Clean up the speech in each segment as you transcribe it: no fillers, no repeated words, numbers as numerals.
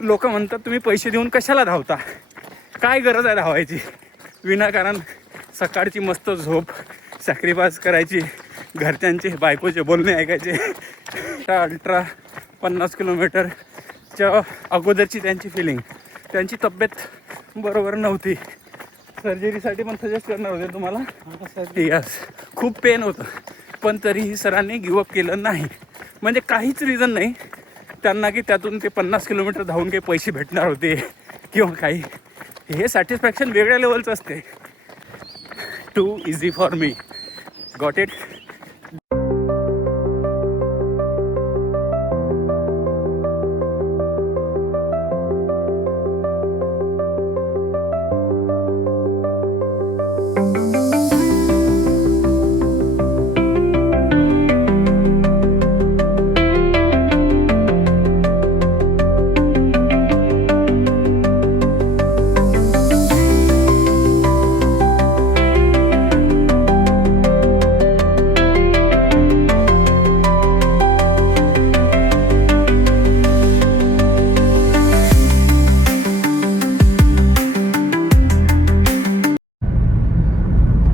लोक म्हणतात तुम्ही पैसे देऊन कशाला धावता, काय गरज आहे धावायची विनाकारण. सकाळची मस्त झोप सॅक्रिफाईस करायची, घरच्यांचे बायकोचे बोलणे ऐकायचे. अल्ट्रा 50 किलोमीटरच्या अगोदरची त्यांची फिलिंग, त्यांची तब्येत बरोबर नव्हती. सर्जरीसाठी पण सजेस्ट करणार होते तुम्हाला. यस, खूप पेन होतं, पण तरीही सरांनी गिवअप केलं नाही. म्हणजे काहीच रिझन नाही त्यांना की त्यातून ते 50 किलोमीटर धावून काही पैसे भेटणार होते किंवा काही. हे सॅटिस्फॅक्शन वेगळ्या लेवलचं असते. Too easy for me. Got it.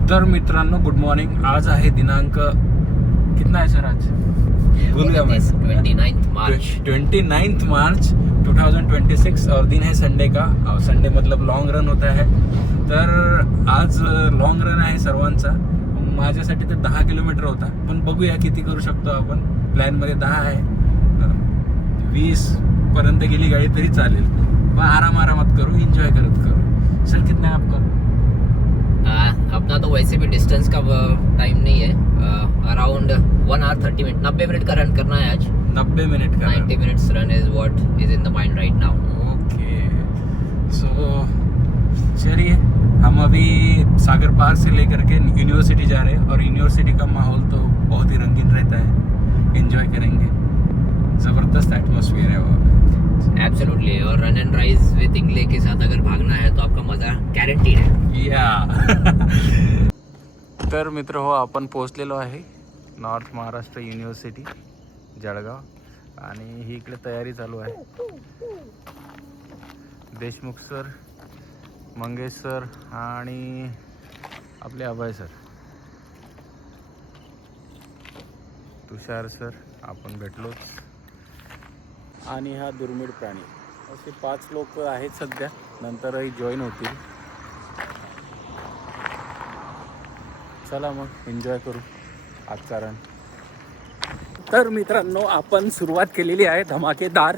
तर मित्रांनो गुड मॉर्निंग. आज आहे दिनांक कितना है सर आज? भूल गया मैं. 29 मार्च 2026 और दिन है संडे का. और संडे मतलब लॉन्ग रन होता है. तर आज लॉन्ग रन आहे सर्वांचा. माझ्यासाठी तर 10 किलोमीटर होता, पण बघूया किती करू शकतो आपण. प्लॅनमध्ये 10 आहे, 20 पर्यंत गेली गाडी तरी चालेल, पण आरामात करू, एंजॉय करत करू. सर कितना है आपका? अपना तो वैसे भी डिस्टेंस का टाइम नहीं है. अराउंड 1 hour 30 minutes, 90 मिनट का रन करना है आज. 90 मिनट का. 90 minutes run is what is in the mind right now. Okay, so चलिए हम अभी सागर पार्क से लेकर के यूनिवर्सिटी जा रहे हैं. और यूनिवर्सिटी का माहौल तो बहुत ही रंगीन रहता है, एंजॉय करेंगे. ज़बरदस्त एटमॉस्फेयर है वहाँ पे. एब्सोल्युटली. और रन एंड राइज विद इंग्ले के साथ अगर भागना है तो आपका मजा गॅरंटीड है. या तर मित्र हो, आपण पोहोचलेलो आहे नॉर्थ महाराष्ट्र युनिव्हर्सिटी जळगाव. आणि ही इकडे तयारी चालू आहे. देशमुख सर, मंगेश सर आणि आपले अभय सर, तुषार सर, आपण भेटलोच. आणि हा दुर्मिळ प्राणी. असे 5 लोक आहेत सध्या, नंतरही जॉईन होतील. चला मग एन्जॉय करू आजचा रन. तर मित्रांनो आपण सुरुवात केलेली आहे धमाकेदार.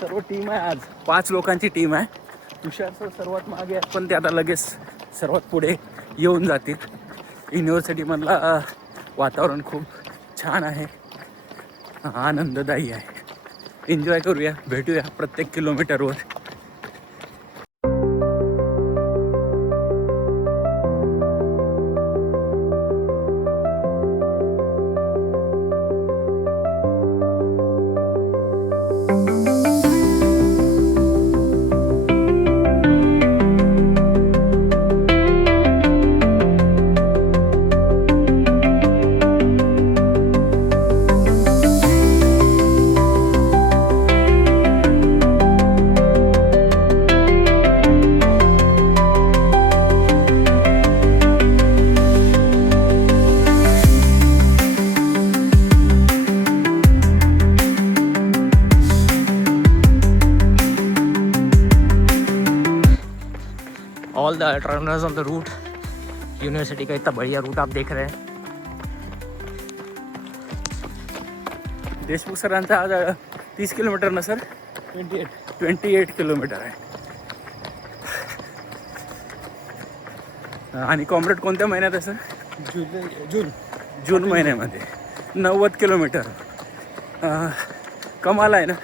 सर्व टीम आहे आज, 5 लोकांची टीम आहे. तुषार सर सर्वात मागे आहे, पण ते आता लगेच सर्वात पुढे येऊन जातील. युनिव्हर्सिटीमधला वातावरण खूप छान आहे, आनंददायी आहे. एन्जॉय करूया, भेटूया प्रत्येक किलोमीटरवर. All the runners on the route. University का इतना बढ़िया रूट आप देख रहे हैं. देशमुख सरांचा आज 30 किलोमीटर ना सर? 28 किलोमीटर आहे. आणि कॉम्रेड कोणत्या महिन्यात आहे सर? जून महिन्यामध्ये 90 किलोमीटर. कमाल आहे ना,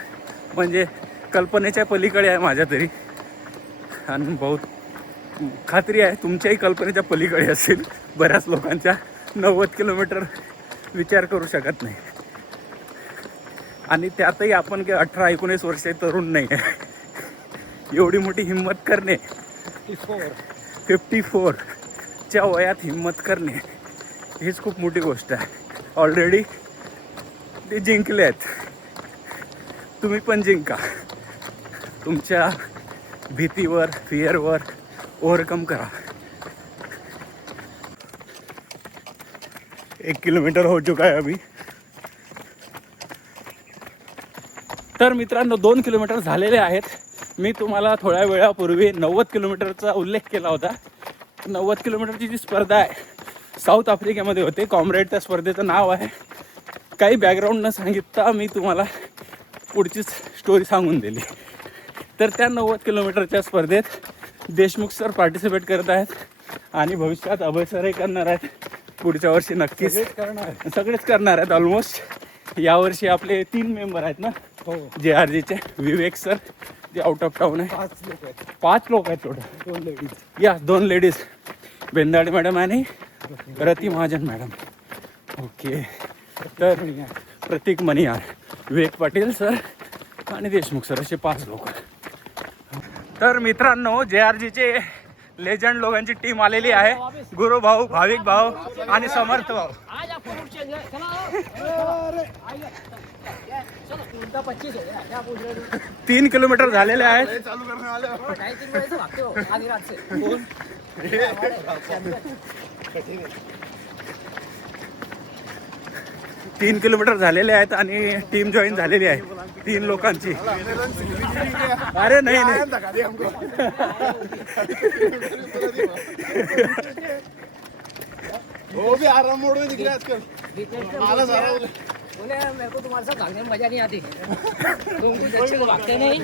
म्हणजे कल्पनेच्या पलीकडे आहे माझ्या तरी. आणि बहुत खात्री आहे तुमच्याही कल्पनेच्या पलीकडे असेल बऱ्याच लोकांच्या. 90 किलोमीटर विचार करू शकत नाही. आणि त्यातही आपण काही 18-19 वर्षे तरुण नाही आहे. एवढी मोठी हिंमत करणे, 54च्या वयात हिंमत करणे हीच खूप मोठी गोष्ट आहे. ऑलरेडी ते जिंकले आहेत, तुम्ही पण जिंका. तुमच्या भीतीवर, फिअरवर ओव्हरकम करा. 1 किलोमीटर हो चुका है अभी. तर मित्रांनो 2 किलोमीटर झालेले आहेत. मी तुम्हाला थोड्या वेळापूर्वी 90 किलोमीटरचा उल्लेख केला होता. 90 किलोमीटरची जी स्पर्धा आहे साऊथ आफ्रिकेमध्ये होते. कॉम्रेड त्या स्पर्धेचं नाव आहे. काही बॅकग्राऊंड न सांगितता मी तुम्हाला पुढचीच स्टोरी सांगून दिली. तर त्या 90 किलोमीटरच्या स्पर्धेत देशमुख सर पार्टिसिपेट करत आहेत आणि भविष्यात अभय सरही करणार आहेत. पुढच्या वर्षी नक्कीच सगळेच करणार आहेत ऑलमोस्ट. यावर्षी आपले 3 मेंबर आहेत ना JRGचे. विवेक सर जे आउट ऑफ टाऊन आहे. 5 लोक आहेत टोटल. 2 लेडीज. या 2 लेडीज, बेंदाडे मॅडम आणि रती महाजन मॅडम. ओके. तर प्रतीक मनियार, विवेक पाटील सर आणि देशमुख सर असे 5 लोक. तर मित्रांनो JRGचे लेजंड लोकांची टीम आलेली आहे. गुरु भाऊ, भाविक भाऊ आणि समर्थ भाऊ. 3 किलोमीटर झालेले आहेत. 3 किलोमीटर झालेले आहेत आणि टीम जॉईन झालेली आहे 3 लोकांची. अरे नाही नाही वो भी आराम मोड में दिख रहा है आजकल. बोले मेरे को तुम्हारे साथ भागने में मजा नहीं आती. तुम कुछ अच्छे को भागते नहीं.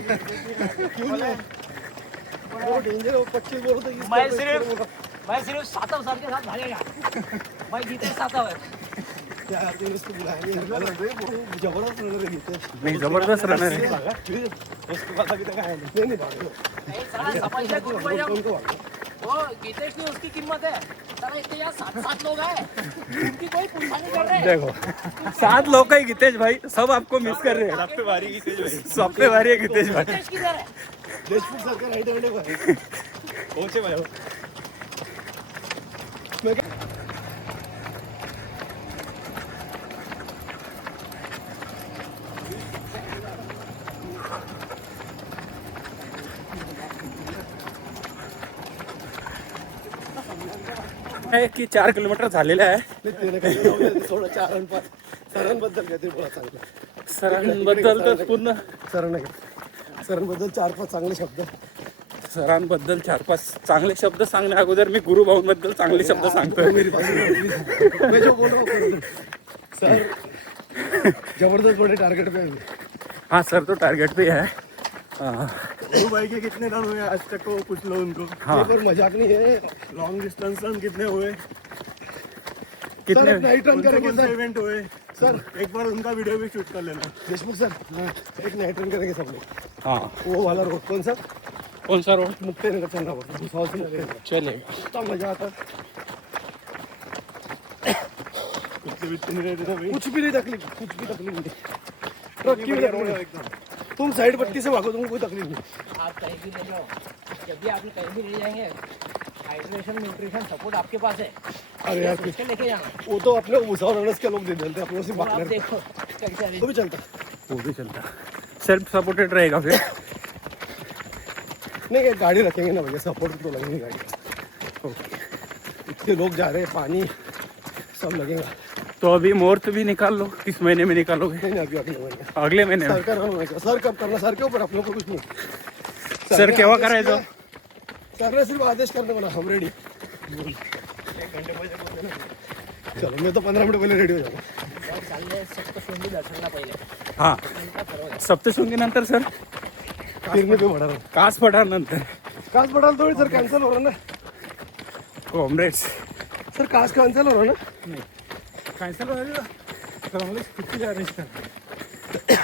वो डेंजर है. वो 25 बोलो तो मैं सिर्फ सातव सर के साथ भागेगा. मैं जीते सातव है. क्या आते उसको बुलाएंगे. जबरदस्त रनर है गीते. नाही जबरदस्त रनर आहे. उसके बाद अभी तक आया नहीं. नहीं भागो. नहीं साला समझ उनको वो गीतेश की उसकी कीमत है. साला इतने यहाँ 7 लोग हैं. उनकी कोई पूछा नहीं कर रहे. देखो 7 लोग है गितेश भाई. सब आपको मिस कर रहे हैं. सब पे भारी गीतेश भाई. सब पे भारी है गितेश भाई. गीतेश किधर है? देशमुख सर का राइट हैंड है. पहुंचे भाई. आहे की 4 किलोमीटर झालेले आहे. थोडं 4 आणि 5 सरांबद्दल काहीतरी बोला चांगलं. सरांबद्दल तर पूर्ण सरांबद्दल 4-5 चांगले शब्द. सरांबद्दल 4-5 चांगले शब्द सांगण्या अगोदर मी गुरुभाऊंबद्दल चांगले शब्द सांगतोय. मैं जो बोल रहा हूँ सर जबरदस्त बड़े टारगेट पे. हाँ सर तो टारगेट पे है. गुरु भाई के कितने रन हुए आज तक को पूछ लो उनको. हाँ. पर मजाक नहीं है. लॉन्ग डिस्टेंस रन कितने हुए. कितने सर नाइट रन करेंगे सर. इवेंट हुए सर एक बार उनका वीडियो भी शूट कर लेना. देशमुख सर एक नाइट रन करेंगे सब लोग. हाँ वो वाला रोड कौन सा कौन सा रोड मुक्तिनगर चलना पड़ता है. 100 से मुक्तिनगर. चलेगा. इतना मजा आता. कुत्ते बित्ते नहीं रहते ना भाई. कुछ भी नहीं तकलीफ. कुछ भी तकलीफ नहीं. ट्रक की भी तकलीफ नहीं. एकदम तुम साइड पट्टी से भागो तुमको कोई तकलीफ नहीं. आप कहीं भी ले जाओ. जब भी आप कहीं भी ले जाएंगे हाइड्रेशन न्यूट्रिशन सपोर्ट आपके पास है. अरे यार उसके लेके जाना. वो तो अपने भूसावल रनर्स के लोग दे देते अपने से और आप बात देखो कैसे तो भी चलता. वो भी चलता. सेल्फ सपोर्टेड रहेगा फिर. नहीं ये गाड़ी रखेंगे ना भैया. सपोर्ट तो लगेगी गाड़ी. ओके. इतने लोग जा रहे हैं. पानी सब लगेगा. तो अभी मुहूर्त भी निकाल लो. किस महीने में निकालोगे. नहीं अभी अगले महीने. अगले महीने में. सर का रन होने का. सर कब करना. सर के ऊपर अपने को कुछ नहीं. सर केव्हा करायचं. सर ने सिर्फ आदेश करने बोला. हम रेडी. चलो मैं तो 15 मिनट पहले रेडी हो जाऊंगा. चालले सप्तशृंगी दर्शनला पहिले. हां सप्तशृंगी नंतर सर फिरने पे बढ़ा रहा. कास पठार नंतर कास पठार थोड़ी सर कैंसिल हो रहा ना. कॉम्रेड्स. सर कास कैंसिल हो रहा ना. कैंसिल हो रहा है. तर आम्हाला किती अरेंज कर.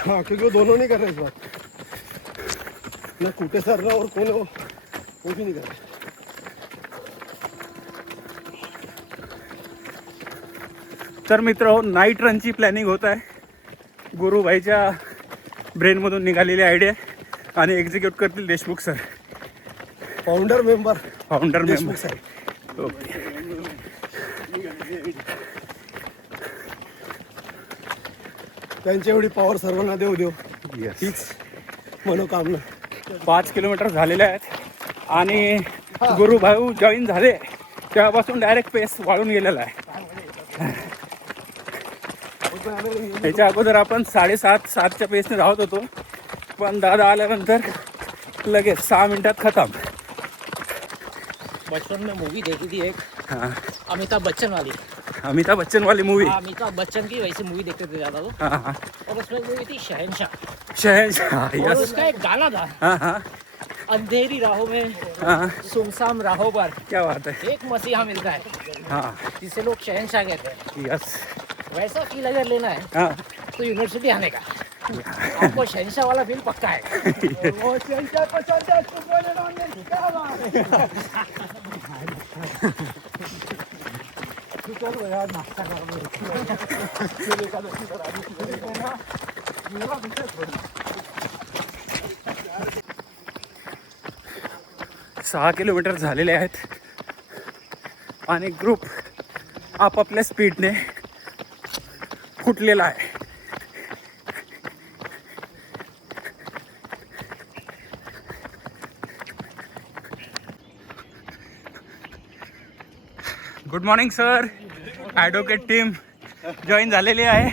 हाँ क्योंकि वो दोनों नहीं कर रहे इस बार. ना कूटे सर ना और कौन है वो भी नहीं कर रहे. तर मित्र नाईट रनची प्लॅनिंग होत आहे. गुरुभाईच्या ब्रेनमधून निघालेली आयडिया आणि एक्झिक्यूट करतील Deshmukh sir. Founder member founder Deshmukh member. साहेब. ओके. त्यांची एवढी पॉवर सर्वांना देऊ देऊ. Yes. मनोकामना. 5 किलोमीटर झालेले आहेत आणि गुरु भाऊ जॉईन झाले तेव्हापासून डायरेक्ट पेस वाढून गेलेला आहे. त्याच्या अगोदर आपण 7:30-7च्या पेसने धावत होतो, पण दादा आल्यानंतर लगेच 6 मिनिटात खतम. बचपन में मूवी देखी थी एक, हाँ, अमिताभ बच्चन वाली. अमिताभ बच्चन वाली मूवी. अमिताभ बच्चन की वैसी मूवी देखते थे ज़्यादा तो. हाँ हाँ, और उसमें मूवी थी शहंशाह. शहंशाह. और यस. उसका एक गाना था, हाँ हाँ अंधेरी राहों में हाँ, सुमसाम राहों पर क्या बात है. एक मसीहा मिलता है हाँ. जिसे लोग शहंशाह कहते हैं. यस. वैसा फील अगर लेना है हाँ. तो यूनिवर्सिटी आने का. आपको शहंशाह वाला फील पक्का है. वो शहंशाह को चलते हैं, तुम बोले ना, हमने क्या बात है. चलो यार नाश्ता करो. 6 किलोमीटर झालेले आहेत आणि ग्रुप आपापल्या स्पीडने फुटलेला आहे. Good morning sir. Advocate team join झालेली आहे.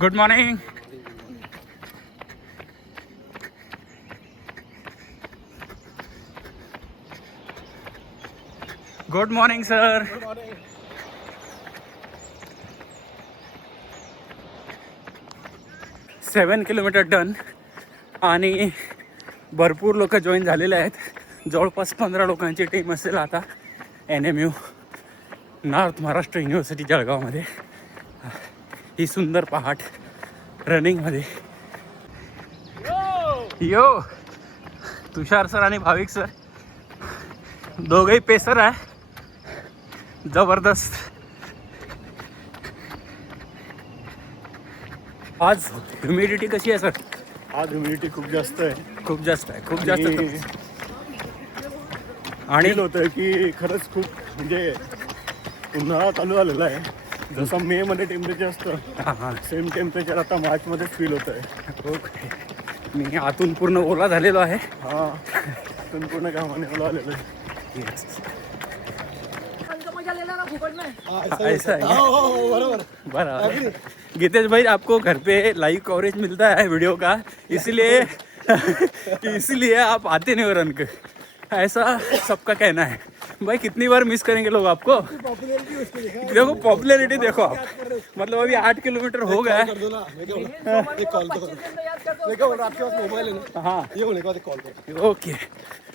Good morning. Good morning sir. Seven kilometre done आणि भरपूर लोक जॉईन झालेले आहेत. जवळपास 15 लोकांची टीम असेल आता NMU नॉर्थ महाराष्ट्र युनिव्हर्सिटी जळगावमध्ये. ही सुंदर पहाट रनिंगमध्ये. यो तुषार सर आणि भाविक सर दोघंही पेसर आहे. जबरदस्त. आज ह्युमिडिटी कशी आहे सर? आज ह्युमिडिटी खूप जास्त आहे. खूप जास्त आहे. खूप जास्त. आणि फील होतंय की खरंच खूप म्हणजे उन्हाळा चालू झालेला आहे. जसं मे मध्ये टेम्परेचर असतं हां हां, सेम टेम्परेचर आता मार्च मध्ये फील होत आहे. ओके. मी आतून पूर्ण ओला झालेलो आहे. हा संपूर्ण कामाने मला आलेलं आहे. येस. मजा ले लेना फुकट में. ऐसा है. हो हो हो, बरोबर. बराबर. गीतेश भाई आपको घर पे लाइव कवरेज मिलता है वीडियो का, इसलिए आप आते नहीं हो रन के. ऐसा सबका कहना है. भाई कितनी बार मिस करेंगे लोग आपको. पॉपुलैरिटी उसकी देखा. देखो पॉपुलैरिटी देखो आप. मतलब अभी 8 किलोमीटर हो गया कर है. दो ना. मैं क्या बोला? एक कॉल करो. मैं क्या बोल रहा, आपके पास मोबाइल है ना? हाँ ये होने के बाद एक कॉल करो. ओके.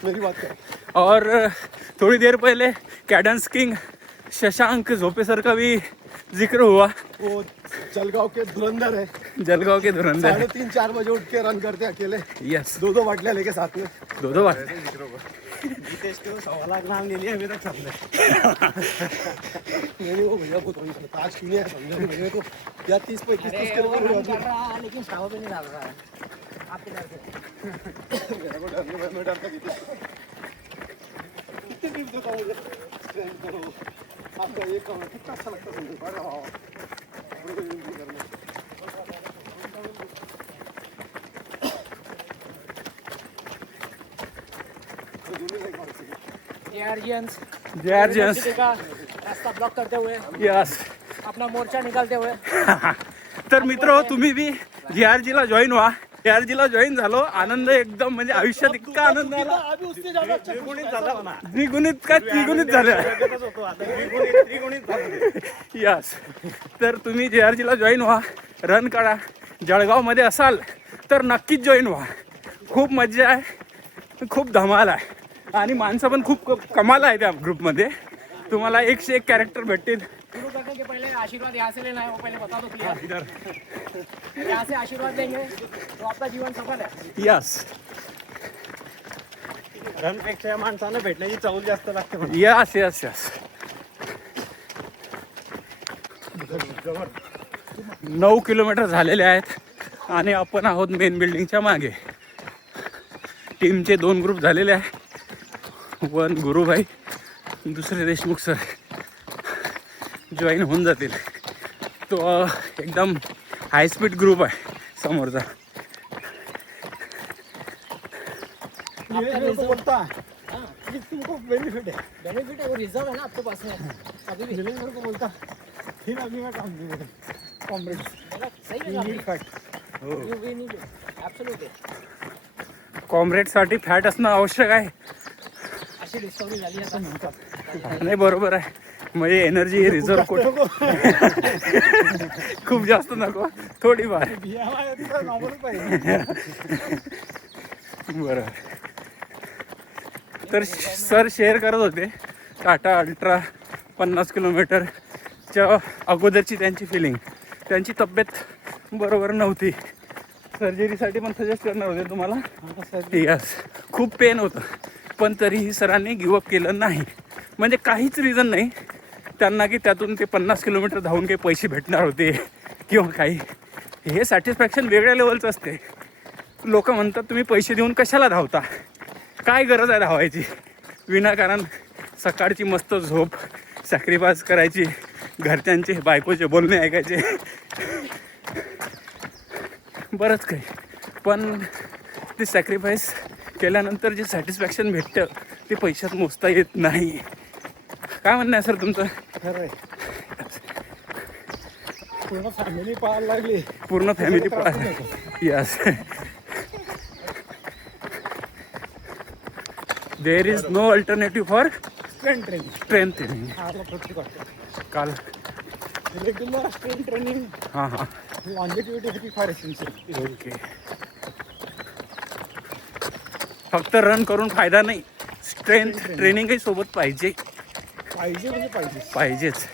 मेरी बात करो. और थोड़ी देर पहले कैडेंस किंग शशांक झोपे सर का भी जिक्र हुआ. वो जलगांव के धुरंधर है. जलगांव के धुरंधर. 3:30-4 बजे उठ के रन करते अकेले. यस. 2-2 बाटलियां लेके साथ में. दो बार. गीतेश तो 1.25 लाख नाम ले लिए अभी तक सबने. मैंने वो भैया को थोड़ी आज क्यों नहीं समझा मेरे को. या 30-35 अरे के वो ऊपर रन कर रहा है लेकिन शाव पे नहीं डाल रहा है. आपके डर से. मेरे को डर नहीं. मैं डरता गीतेश. कितने टिप्स देता मुझे. ट्रेन करो. आपका ये काम कितना अच्छा लगता है मुझे. अरे वाह. एआरजीएंस का रास्ता ब्लॉक करते हुए यस. अपना मोर्चा निकालते हुए. तर मित्र तुम्ही बी GRGला जॉईन व्हा. GRGला जॉईन झालो. आनंद एकदम म्हणजे आयुष्यात इतका आनंद आला. अभी उससे ज्यादा अच्छा द्विगुणित का त्रिगुणित झालं. यस. तर तुम्ही GRGला जॉईन व्हा. रन काढा. जळगावमध्ये असाल तर नक्कीच जॉईन व्हा. खूप मजा आहे. खूप धमाल आहे. आणि माणसं पण खूप कमाल आहे त्या ग्रुपमध्ये. तुम्हाला 101 कॅरेक्टर भेटतील. शुरू करने के पहले आशीर्वाद यहाँ से लेना है, वो पहले बता दो क्लियर. इधर यहाँ से आशीर्वाद लेंगे तो आपका जीवन सफल है. यस. रनपेक्षा माणसानं भेटण्याची चव जास्त लागते. Yes yes yes. 9 किलोमीटर झालेले आहेत आणि आपण आहोत मेन बिल्डिंगच्या मागे. टीमचे 2 ग्रुप झालेले आहे. वन गुरुभाई, दुसरे देशमुख सर जॉईन होऊन जातील. तो एकदम हाय स्पीड ग्रुप आहे समोरचा. ये मेरे को बोलता ये तुमको बेनिफिट है. बेनिफिट है, वो रिजर्व है ना आपके पास में अभी भी. मेरे को बोलता फिर अभी मैं काम नहीं कॉमरेड सही है you need fat. We need absolutely. कॉम्रेडसाठी फॅट असणं आवश्यक आहे. अशी डिस्कवरी झाली आता म्हणतात. नाही बरोबर आहे. म्हणजे एनर्जी रिझर्व खूप जास्त नको, थोडीफार. बरोबर. तर सर शेअर करत होते टाटा अल्ट्रा 50 किलोमीटरच्या अगोदरची त्यांची फिलिंग. त्यांची तब्येत बरोबर नव्हती. सर्जरीसाठी पण सजेस्ट करणार होते तुम्हाला. यस, खूप पेन होतं, पण तरीही सरांनी गिवअप केलं नाही. म्हणजे काहीच रिझन नाही त्यांना की त्यातून ते 50 किलोमीटर धावून काही पैसे भेटणार होते किंवा काही. हे सॅटिस्फॅक्शन वेगळ्या लेवलचं असते. लोक म्हणतात तुम्ही पैसे देऊन कशाला धावता, काय गरज आहे धावायची. विनाकारण सकाळची मस्त झोप सॅक्रिफाईस करायची, घरच्यांचे बायकोचे बोलणे ऐकायचे, बरंच काही. पण ते सॅक्रिफाईस केल्यानंतर जे सॅटिस्फॅक्शन भेटतं ते पैशात मोजता येत नाही. काय म्हणणं आहे सर तुमचं? खरं आहे. पूर्ण फॅमिली पाहायला लागली. पूर्ण family yes. There is no alternative for strength training. Train training. प्रत्येक वाटतं काल रेग्युलर स्ट्रेंथ ट्रेनिंग हां हां लॉन्जिटिव्हिटीसाठी फार एसेन्शियल. ओके. फक्त रन करून फायदा नाही, स्ट्रेंथ ट्रेनिंगही सोबत पाहिजे. पाहिजे म्हणजे पाहिजे. पाहिजेच.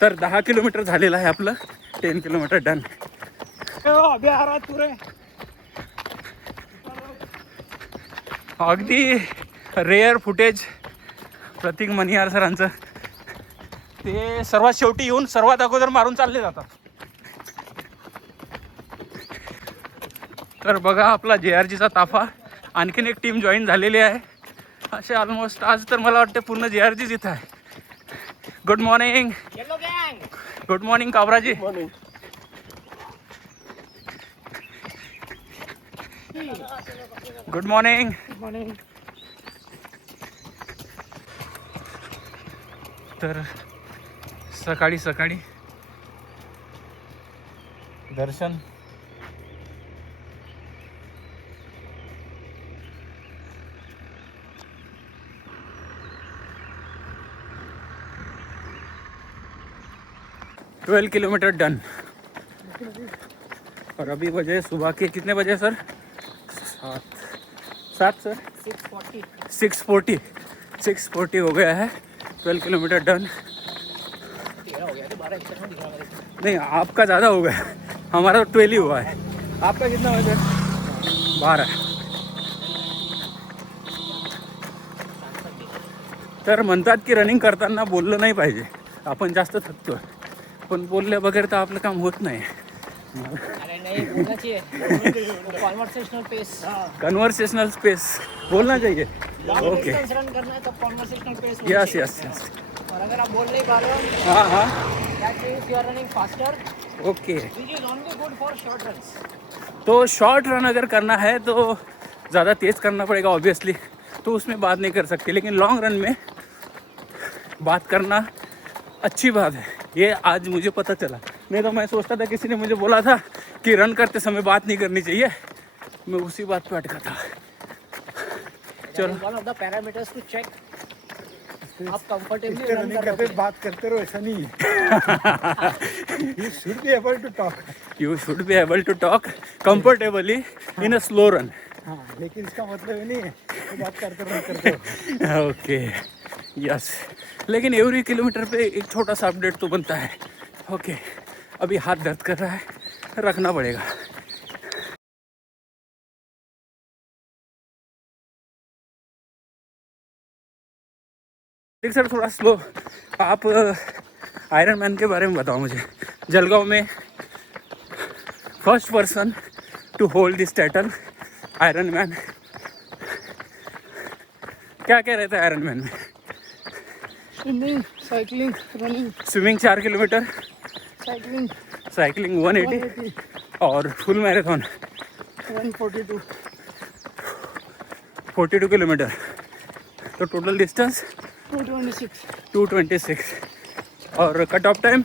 तर 10 किलोमीटर झालेलं आहे आपलं. 10 किलोमीटर डन. अभि आ रहा तू रे. अगदी रेअर फुटेज प्रतीक मनियार सरांचं. ते सर्वात शेवटी येऊन सर्वात अगोदर मारून चालले जातात. तर बघा आपला JRGचा ताफा. आणखीन एक टीम जॉईन झालेली आहे. असे ऑलमोस्ट आज तर मला वाटतं पूर्ण JRGच इथं आहे. Good morning. Good morning Kabraji. Good morning. तर सकाळी सकाळी दर्शन. Twelve kilometre done. और अभी बजे सुबह के कितने बजे सर? 7 सर. 6:40. 6:40 हो गया है. 12 किलोमीटर डन. नहीं आपका ज़्यादा हो गया, हमारा तो 12 ही हुआ है. आपका कितना हुआ सर? 12. तर म्हणतात की रनिंग करताना बोललं नाही पाहिजे. आपण जास्त थकतो, पण बोलल्या बगैर तर आपलं काम होत नाही. अरे नहीं, बोलना चाहिए. कॉन्वर्सेशनल पेस. कन्वर्सेशनल स्पेस बोलना चाहिए. ओके. रन करना है तो conversational pace. Yes yes yes. और अगर आप बोल नहीं पा रहे हो, हाँ हाँ that means you are running faster, okay. which is only good for short runs. तो शॉर्ट रन अगर करना है तो ज़्यादा तेज़ करना पड़ेगा ऑब्वियसली, तो उसमें बात नहीं कर सकते. लेकिन लॉन्ग रन में बात करना अच्छी बात है. ये आज मुझे पता चला. नहीं तो मैं सोचता था, किसी ने मुझे बोला था कि रन करते समय बात नहीं करनी चाहिए, मैं उसी बात पे अटका था. चलो. One of the parameters to check आप कंफर्टेबली इससे रन रनिंग कर करते रहे हो. बात करते रहो, ऐसा नहीं. You should be able to talk. You should be able to talk comfortably in a slow run. हाँ, लेकिन इसका मतलब ये नहीं है कि बात करते रहो. Okay yes. लेकिन एवरी किलोमीटर पे एक छोटा सा अपडेट तो बनता है. ओके अभी हाथ दर्द कर रहा है, रखना पड़ेगा. एक सर थोड़ा स्लो. आप आयरन मैन के बारे में बताओ मुझे. जलगांव में first person to hold this title iron man. क्या क्या रहता है आयरन मैन में? नहीं, cycling, running, swimming 4 kilometre, cycling cycling 180 180, और फुल मैराथन रन 42, 42 किलोमीटर. तो टोटल डिस्टेंस 226, 226 और कट ऑफ टाइम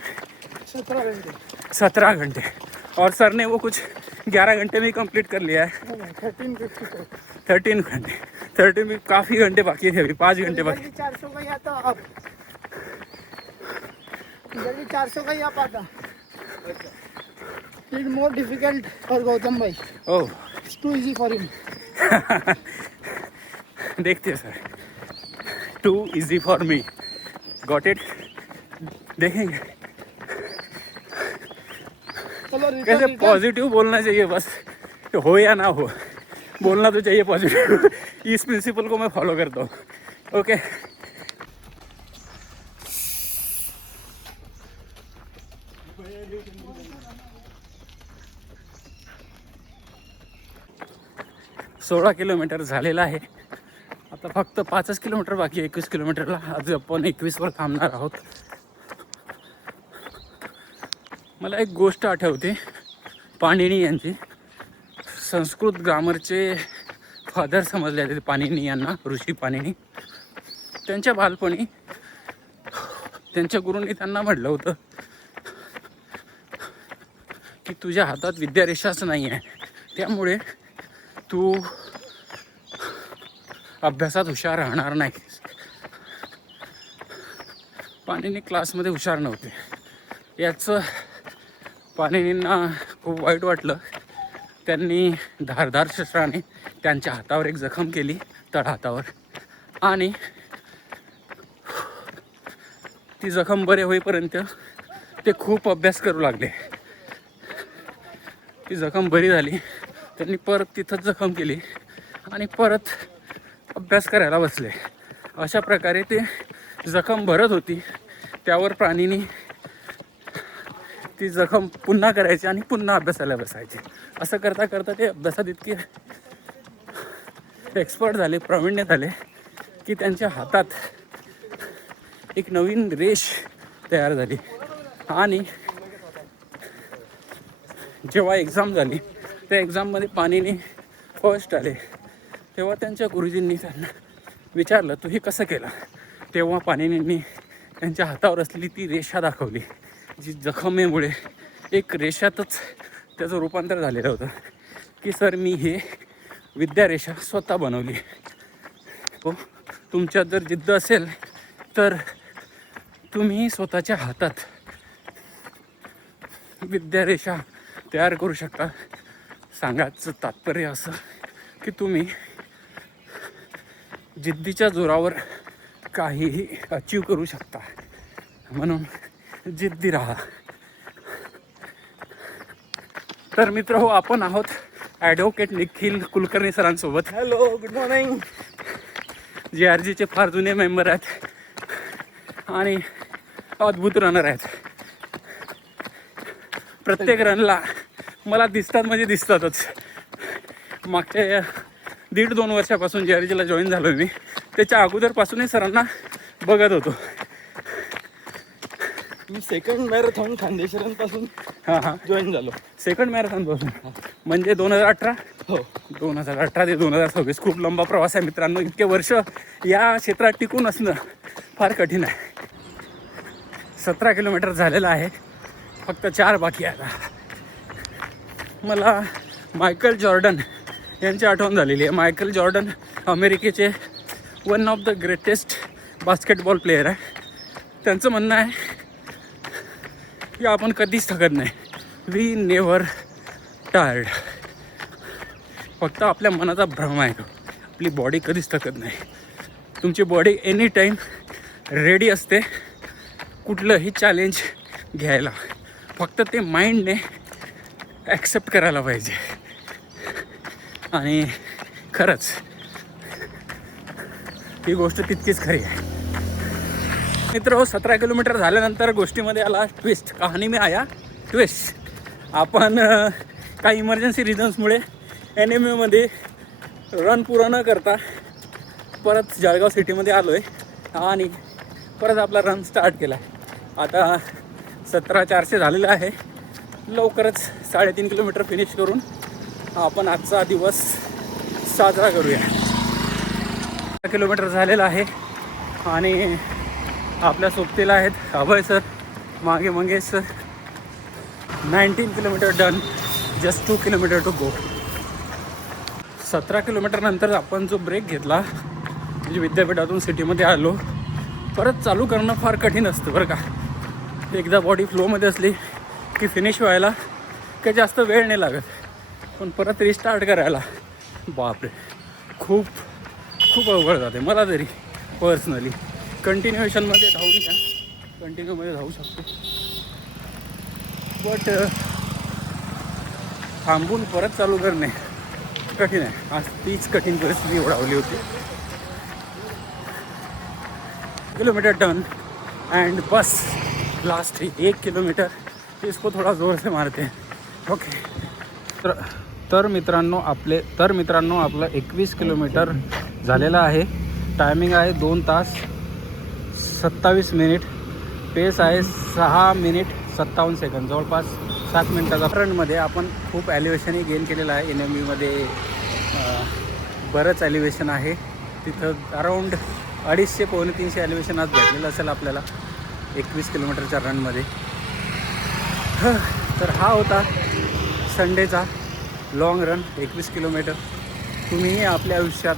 17 घंटे. 17 घंटे. और सर ने वो कुछ 11 घंटे में ही कंप्लीट कर लिया है. 1354. 13 घंटे, 13 में काफ़ी घंटे बाकी थे, अभी 5 घंटे बाकी. 400 का ही आता अब. इधर भी 400 का ही आ पाता. It's more difficult for Gautam bhai. Oh It's too easy for him. देखते हैं sir. Too easy for me. Got it. देखेंगे चलो कैसे पॉजिटिव बोलना चाहिए बस, हो या ना हो, बोलना तो चाहिए पॉजिटिव. इस प्रिंसिपल को मैं फॉलो करता हूँ. ओके. सोळा किलोमीटर झालेला आहे. आता फक्त 5 किलोमीटर बाकी आहे 21 किलोमीटरला. आज आपण 21वर थांबणार आहोत. मला एक गोष्ट आठवते, पाणिनी यांची. संस्कृत ग्रामरचे फादर समजले जाते पाणिनी यांना, ऋषी पाणिनी. त्यांच्या बालपणी त्यांच्या गुरूंनी त्यांना म्हटलं होतं की तुझ्या हातात विद्यारेषाच नाही आहे, त्यामुळे तू अभ्यासात हुशार राहणार नाही. पाणिनी क्लासमध्ये हुशार नव्हते. याचं पाणिनींना खूप वाईट वाटलं. त्यांनी धारदार शस्त्राने त्यांच्या हातावर एक जखम केली, तळहातावर, आणि ती जखम बरे होईपर्यंत ते खूप अभ्यास करू लागले. ती जखम बरी झाली, त्यांनी परत तिथंच जखम केली आणि परत अभ्यास करायला बसले. अशा प्रकारे ते जखम भरत होती, त्यावर प्राणीनी ती जखम पुन्हा करायची आणि पुन्हा अभ्यासाला बसायचे. असं करता करता ते अभ्यासात इतके एक्सपर्ट झाले, प्रावीण्य झाले की त्यांच्या हातात एक नवीन रेष तयार झाली. आणि जेव्हा एक्झाम झाली, त्या एक्झाममध्ये पाणिनी फर्स्ट आले, तेव्हा त्यांच्या गुरुजींनी त्यांना विचारलं तू हे कसं केलं. तेव्हा पाणिनींनी त्यांच्या हातावर असलेली ती रेषा दाखवली, जी जखमेमुळे एक रेषातच त्याचं रूपांतर झालेलं होतं. की सर मी हे विद्यारेषा स्वतः बनवली. हो, तुमच्यात जर जिद्द असेल तर तुम्ही स्वतःच्या हातात विद्यारेषा तयार करू शकता. सांगायचं तात्पर्य असं की तुम्ही जिद्दीच्या जोरावर काहीही अचीव करू शकता. म्हणून जिद्दी राहा. तर मित्र हो, आपण आहोत ॲडव्होकेट निखिल कुलकर्णी सरांसोबत. Hello, good morning. JRGचे फार जुने मेंबर आहेत आणि अद्भुत रनर आहेत. प्रत्येक रनला मला दिसतात म्हणजे दिसतातच. मागच्या 1.5-2 वर्षापासून JRGला जॉईन झालो मी. त्याच्या अगोदरपासूनही सरांना बघत होतो. मी सेकंड मॅरेथॉन खानदेशपासून हां जॉईन झालो. सेकंड मॅरेथॉनपासून म्हणजे 2018. हो, 2018 ते 2026 खूप लंबा प्रवास आहे मित्रांनो. इतके वर्ष या क्षेत्रात टिकून असणं फार कठीण आहे. 17 किलोमीटर झालेलं आहे, फक्त 4 बाकी आहे. मला मायकल जॉर्डन यांची आठवण झालेली आहे. मायकल जॉर्डन अमेरिकेचे one of the greatest basketball player आहे. त्यांचं म्हणणं आहे की आपण कधीच थकत नाही. We never tired. फक्त आपल्या मनाचा भ्रम आहे. आपली बॉडी कधीच थकत नाही. तुमची बॉडी एनी टाईम रेडी असते कुठलंही चॅलेंज घ्यायला. फक्त ते माइंडने ॲक्सेप्ट करायला पाहिजे. आणि खरंच ही गोष्ट तितकीच खरी आहे. मित्र 17 किलोमीटर झाल्यानंतर गोष्टीमध्ये आला ट्विस्ट. कहाणी में आया ट्विस्ट. आपण काही इमर्जन्सी रिझन्समुळे NMAमध्ये रन पुरा न करता परत जळगाव सिटीमध्ये आलो आहे. आणि परत आपला रन स्टार्ट केला आहे. आता 17,400 झालेलं आहे. लवकरच 3.5 किलोमीटर फिनिश करून आपण आजचा दिवस साजरा करूया. 10 किलोमीटर झालेला आहे आणि आपल्या सोबतीला आहेत अभय सर, मागे Mangesh sir. 19 kilometre done, just 2 kilometre to go. 17 kilometre नंतर आपण जो ब्रेक घेतला म्हणजे विद्यापीठातून सिटीमध्ये आलो, परत चालू करणं फार कठीण असतं बरं का. एकदा बॉडी फ्लोमध्ये असली की फिनिश व्हायला काही जास्त वेळ नाही लागत, पण परत रिस्टार्ट करायला बापरे खूप खूप अवघड जाते मला तरी पर्सनली. कंटिन्युएशनमध्ये धावून घ्या, कंटिन्यूमध्ये धावू शकतो, बट थांबून परत चालू करणे कठीण आहे. आज तीच कठीण परिस्थिती ओढावली होती. किलोमीटर डन एंड बस लास्ट 1 किलोमीटर इसको थोड़ा जोर से मारते हैं. ओके. तर मित्रांनो आपलं 21 किलोमीटर झालेलं आहे. टायमिंग आहे 2 तास 27 मिनिट. पेस आहे 6 मिनिट 57 सेकंद, जवळपास 7 मिनिटाचा. रनमध्ये आपण खूप ॲलिव्हेशनही गेन केलेलं आहे. NMBमध्ये बरंच ॲलिव्हेशन आहे. तिथं अराऊंड 250-300 ॲलिव्हेशन आज भेटलेलं असेल आपल्याला 21 किलोमीटरच्या रनमध्ये. तर हा होता संडेचा लाँग रन 21 किलोमीटर. तुम्हीही आपल्या आयुष्यात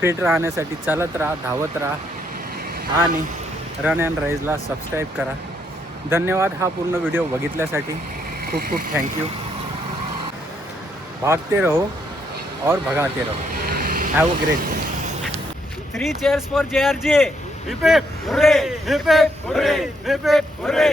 फिट राहण्यासाठी चालत राहा, धावत राहा आणि रन अँड राईजला सबस्क्राईब करा. धन्यवाद हा पूर्ण व्हिडिओ बघितल्यासाठी. खूप खूप थँक्यू. भागते रहो और भगाते रहो. Have a great day. 3 cheers for JRJ. Heap heap hurray, heap heap hurray, heap heap hurray.